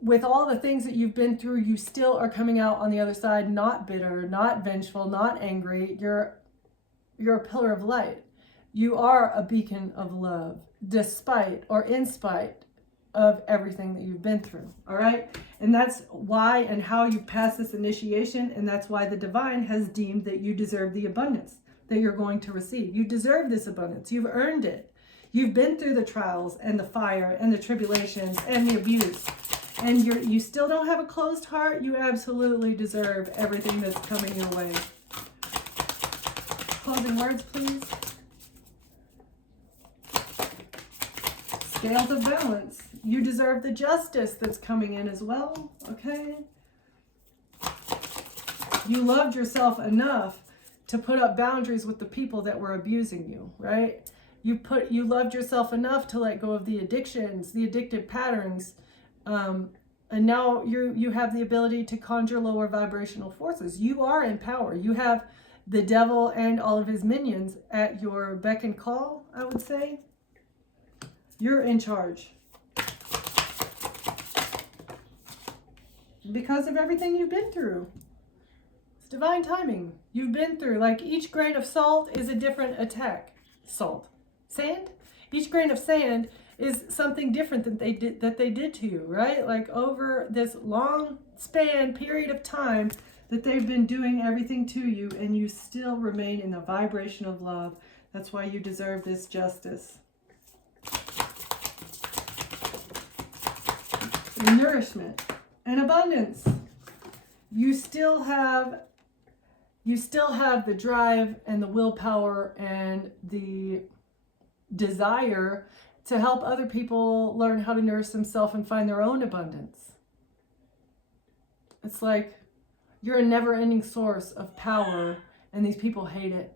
with all the things that you've been through, you still are coming out on the other side not bitter, not vengeful, not angry. You're a pillar of light. You are a beacon of love, despite or in spite of everything that you've been through, all right? And that's why and how you pass this initiation, and that's why the divine has deemed that you deserve the abundance that you're going to receive. You deserve this abundance. You've earned it. You've been through the trials and the fire and the tribulations and the abuse, and you still don't have a closed heart. You absolutely deserve everything that's coming your way. Closing words, please. Scales of balance. You deserve the justice that's coming in as well, okay? You loved yourself enough to put up boundaries with the people that were abusing you, right? You loved yourself enough to let go of the addictions, the addictive patterns, and now you have the ability to conjure lower vibrational forces. You are in power. You have the devil and all of his minions at your beck and call, I would say. You're in charge. Because of everything you've been through. It's divine timing. You've been through, like each grain of salt is a different attack. Salt. Sand? Each grain of sand is something different that they did to you, right? Like over this long span period of time that they've been doing everything to you, and you still remain in the vibration of love. That's why you deserve this justice. Nourishment and abundance. You still have the drive and the willpower and the desire to help other people learn how to nourish themselves and find their own abundance. It's like you're a never-ending source of power, and these people hate it.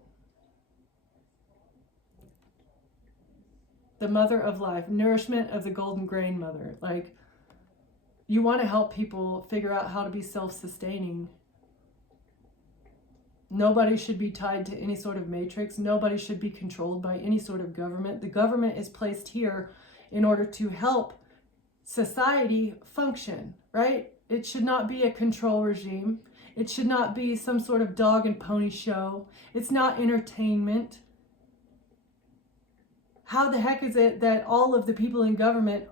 The mother of life, nourishment of the golden grain mother. Like, you want to help people figure out how to be self-sustaining. Nobody should be tied to any sort of matrix. Nobody should be controlled by any sort of government. The government is placed here in order to help society function, right? It should not be a control regime. It should not be some sort of dog and pony show. It's not entertainment. How the heck is it that all of the people in government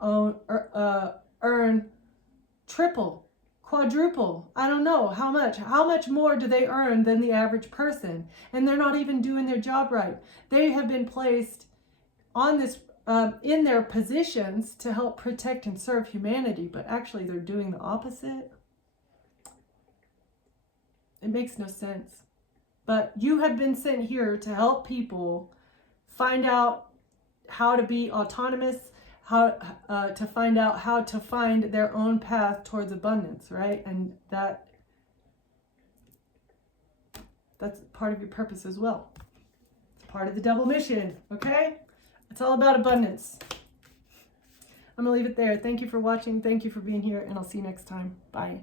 earn triple, quadruple, I don't know how much more do they earn than the average person? And they're not even doing their job right. They have been placed on this in their positions to help protect and serve humanity, but actually they're doing the opposite. It makes no sense. But you have been sent here to help people find out how to be autonomous, how to find out how to find their own path towards abundance, right? And that's part of your purpose as well. It's part of the double mission, okay? It's all about abundance. I'm gonna leave it there. Thank you for watching. Thank you for being here, and I'll see you next time. Bye.